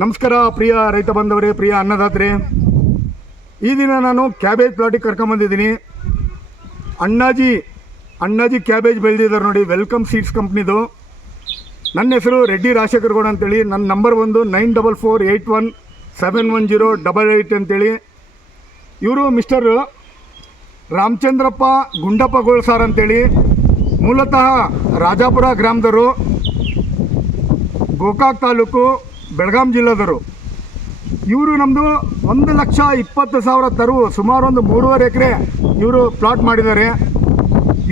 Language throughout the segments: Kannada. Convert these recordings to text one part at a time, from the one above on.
ನಮಸ್ಕಾರ ಪ್ರಿಯ ರೈತ ಬಂಧವರೇ, ಪ್ರಿಯ ಅನ್ನದಾತರೇ. ಈ ದಿನ ನಾನು ಕ್ಯಾಬೇಜ್ ಪ್ಲಾಟಿಗೆ ಕರ್ಕೊಂಬಂದಿದ್ದೀನಿ. ಅಣ್ಣಾಜಿ ಕ್ಯಾಬೇಜ್ ಬೆಳೆದಿದ್ದಾರೆ ನೋಡಿ, ವೆಲ್ಕಮ್ ಸೀಡ್ಸ್ ಕಂಪ್ನಿದು. ನನ್ನ ಹೆಸರು ರೆಡ್ಡಿ ರಾಜಶೇಖರಗೌಡ ಅಂತೇಳಿ. ನನ್ನ ನಂಬರ್ 9448171088 ಅಂತೇಳಿ. ಇವರು ಮಿಸ್ಟರ್ ರಾಮಚಂದ್ರಪ್ಪ ಗುಂಡಪ್ಪ ಗೋಳ್ಸಾರ್ ಅಂತೇಳಿ, ಮೂಲತಃ ರಾಜಾಪುರ ಗ್ರಾಮದವರು, ಗೋಕಾಕ್ ತಾಲೂಕು, ಬೆಳಗಾಂ ಜಿಲ್ಲೆದವರು. ಇವರು ನಮ್ಮದು 1,20,000 ತರುವ ಸುಮಾರು ಒಂದು 3.5 ಎಕರೆ ಇವರು ಪ್ಲಾಟ್ ಮಾಡಿದ್ದಾರೆ.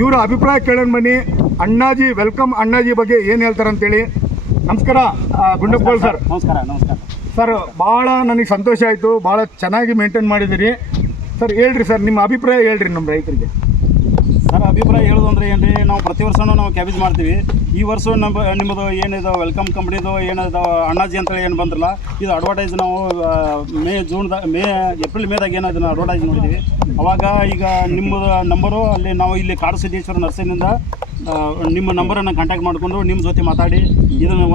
ಇವರ ಅಭಿಪ್ರಾಯ ಕೇಳೋಣ ಬನ್ನಿ. ಅಣ್ಣಾಜಿ ವೆಲ್ಕಮ್ ಅಣ್ಣಾಜಿ ಬಗ್ಗೆ ಏನು ಹೇಳ್ತಾರೆ ಅಂತೇಳಿ. ನಮಸ್ಕಾರ ಗುಂಡಪ್ಪ ಸರ್. ನಮಸ್ಕಾರ. ಸರ್, ಭಾಳ ನನಗೆ ಸಂತೋಷ ಆಯಿತು. ಭಾಳ ಚೆನ್ನಾಗಿ ಮೇಂಟೈನ್ ಮಾಡಿದ್ದೀರಿ ಸರ್. ಹೇಳ್ರಿ ಸರ್, ನಿಮ್ಮ ಅಭಿಪ್ರಾಯ ಹೇಳ್ರಿ ನಮ್ಮ ರೈತರಿಗೆ. ಸರ್, ಅಭಿಪ್ರಾಯ ಹೇಳೋದು ಅಂದರೆ ಏನು ರೀ, ನಾವು ಪ್ರತಿ ವರ್ಷವೂ ನಾವು ಕ್ಯಾಬೇಜ್ ಮಾಡ್ತೀವಿ. ಈ ವರ್ಷ ನಿಮ್ಮದು ಏನಿದೆ ವೆಲ್ಕಮ್ ಕಂಪ್ನಿದು ಏನಿದೆ ಅಣ್ಣಾಜಿ ಅಂತೇಳಿ ಏನು ಬಂದ್ರಲ್ಲ, ಇದು ಅಡ್ವರ್ಟೈಸ್ ನಾವು ಏಪ್ರಿಲ್ ಮೇದಾಗ ಏನೋ ಇದನ್ನು ಅಡ್ವರ್ಟೈಸ್ ನೋಡಿದ್ದೀವಿ. ಅವಾಗ ಈಗ ನಿಮ್ಮದು ನಂಬರು ಅಲ್ಲಿ ನಾವು ಇಲ್ಲಿ ಕಾಡು ಸಿದ್ದೇಶ್ವರ ನರ್ಸರಿನಿಂದ ನಿಮ್ಮ ನಂಬರನ್ನು ಕಾಂಟ್ಯಾಕ್ಟ್ ಮಾಡಿಕೊಂಡು ನಿಮ್ಮ ಜೊತೆ ಮಾತಾಡಿ ಇದನ್ನು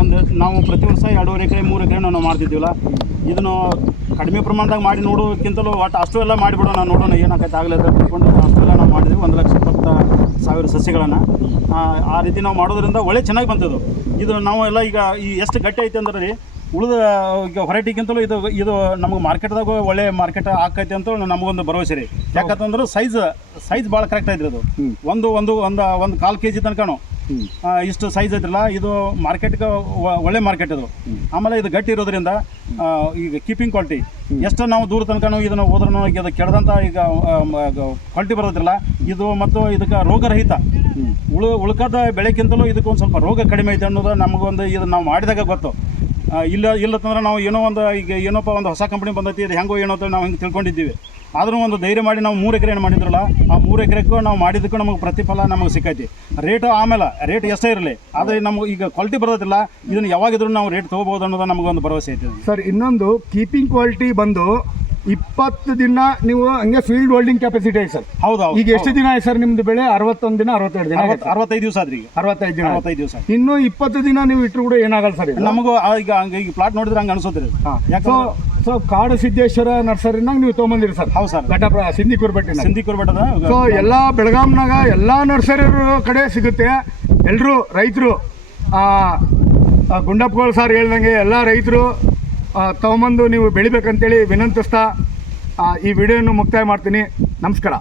ನಾವು ಪ್ರತಿ ವರ್ಷ 2.5 ಎಕರೆ 3 ಎಕರೆ ನಾವು ಮಾಡ್ತಿದ್ದೀವಲ್ಲ, ಇದನ್ನು ಕಡಿಮೆ ಪ್ರಮಾಣದಾಗ ಮಾಡಿ ನೋಡೋದಕ್ಕಿಂತಲೂ ಒಟ್ಟು ಅಷ್ಟು ಎಲ್ಲ ಮಾಡಿಬಿಡೋಣ, ನೋಡೋಣ ಏನಾಗೈತೆ ಆಗಲಿಲ್ಲ ತಿಳ್ಕೊಂಡು ಅಷ್ಟೆಲ್ಲ ನಾವು ಮಾಡಿದ್ವಿ. 1,20,000 ಸಸಿಗಳನ್ನು ಆ ರೀತಿ ನಾವು ಮಾಡೋದ್ರಿಂದ ಒಳ್ಳೆ ಚೆನ್ನಾಗಿ ಬಂತದ್ದು. ಇದು ನಾವು ಎಲ್ಲ ಈಗ ಎಷ್ಟು ಗಟ್ಟಿ ಐತೆ ಅಂದ್ರೆ ರೀ, ಉಳಿದ ಈಗ ಹೊರಟಿಗಿಂತಲೂ ಇದು ನಮಗೆ ಮಾರ್ಕೆಟ್ದಾಗ ಒಳ್ಳೆ ಮಾರ್ಕೆಟ್ ಆಕೈತೆ ಅಂತ ನಮಗೊಂದು ಭರವಸೆ ರೀ. ಯಾಕಂತಂದ್ರೆ ಸೈಜ್ ಭಾಳ ಕರೆಕ್ಟ್ ಐತ್ರಿ. ಅದು ಒಂದು 1/4 kg ತನಕನೂ ಇಷ್ಟು ಸೈಜ್ ಐತ್ರಲ್ಲ, ಇದು ಮಾರ್ಕೆಟ್ಗೆ ಒಳ್ಳೆ ಮಾರ್ಕೆಟ್ ಇದು. ಆಮೇಲೆ ಇದು ಗಟ್ಟಿ ಇರೋದ್ರಿಂದ ಈಗ ಕೀಪಿಂಗ್ ಕ್ವಾಲಿಟಿ ಎಷ್ಟು ನಾವು ದೂರ ತನಕ ಇದನ್ನು ಹೋದ್ರೂ ಈಗ ಅದು ಕೆಡದಂಥ ಈಗ ಕ್ವಾಲಿಟಿ ಬರೋದಿಲ್ಲ ಇದು. ಮತ್ತು ಇದಕ್ಕೆ ರೋಗರಹಿತ ಉಳ್ಕದ ಬೆಳೆಗಿಂತಲೂ ಇದಕ್ಕೊಂದು ಸ್ವಲ್ಪ ರೋಗ ಕಡಿಮೆ ಐತೆ ಅನ್ನೋದು ನಮಗೊಂದು ಇದನ್ನು ನಾವು ಮಾಡಿದಾಗ ಗೊತ್ತು. ಇಲ್ಲತ್ತಂದ್ರೆ ನಾವು ಏನೋಪ್ಪ ಒಂದು ಹೊಸ ಕಂಪ್ನಿ ಬಂದೈತಿ, ಇದು ಹೆಂಗೋ ಏನೋ ನಾವು ಹಿಂಗೆ ತಿಳ್ಕೊಂಡಿದ್ದೀವಿ. ಆದರೂ ಒಂದು ಧೈರ್ಯ ಮಾಡಿ ನಾವು 3 ಎಕರೆ ಮಾಡಿದ್ರಲ್ಲ, ಆ 3 ಎಕರೆಗೂ ನಾವು ಮಾಡಿದ್ದಕ್ಕೂ ನಮಗೆ ಪ್ರತಿಫಲ ನಮಗೆ ಸಿಕ್ಕೈತಿ. ಆಮೇಲೆ ರೇಟ್ ಎಷ್ಟೇ ಇರಲಿ, ಆದರೆ ನಮಗೆ ಈಗ ಕ್ವಾಲಿಟಿ ಬರೋದಿಲ್ಲ, ಇದನ್ನು ಯಾವಾಗಿದ್ರೂ ನಾವು ರೇಟ್ ತೊಗೋಬೋದು ಅನ್ನೋದು ನಮಗೊಂದು ಭರವಸೆ ಐತಿ ಸರ್. ಇನ್ನೊಂದು ಕೀಪಿಂಗ್ ಕ್ವಾಲಿಟಿ ಬಂದು 20 ದಿನ ನೀವು ಹಂಗೆ ಫೀಲ್ಡ್ ಹೋಲ್ಡಿಂಗ್ ಕೆಪಾಸಿಟಿ ಐತೆ ಸರ್. ಹೌದು. ಈಗ ಎಷ್ಟು ದಿನ ಆಯ್ತು ಸರ್ ನಿಮ್ದು ಬೆಳೆ? 61 ದಿನ 62 ದಿನ 65 ದಿವಸ ಆದ್ರಿ. 65 ದಿವಸ. ಇನ್ನು 20 ದಿನ ನೀವು ಇಟ್ಟರು ಕೂಡ ಏನಾಗಲ್ಲ ಸರ್. ನಮಗೂ ಈಗ ಪ್ಲಾಟ್ ನೋಡಿದ್ರೆ ಹಂಗೆ ಅನ್ಸೋದ್ರಿ. ಸೊ ಕಾಡು ಸಿದ್ದೇಶ್ವರ ನರ್ಸರಿನಾಗ ನೀವು ತೊಗೊಂಬಂದಿರಿ ಸರ್? ಹೌದು ಸರ್. ಘಟಪ್ರ ಸಿಂಧಿಕೂರು ಬೆಟ್ಟದ. ಸೊ ಎಲ್ಲ ಬೆಳಗಾಂನಾಗ ಎಲ್ಲ ನರ್ಸರಿ ಕಡೆ ಸಿಗುತ್ತೆ. ಎಲ್ಲರೂ ರೈತರು ಗುಂಡಪ್ಪಗಳು ಸರ್ ಹೇಳ್ದಂಗೆ ಎಲ್ಲ ರೈತರು ತೊಗೊಂಬಂದು ನೀವು ಬೆಳಿಬೇಕಂತೇಳಿ ವಿನಂತಿಸ್ತಾ ಈ ವಿಡಿಯೋನ ಮುಕ್ತಾಯ ಮಾಡ್ತೀನಿ. ನಮಸ್ಕಾರ.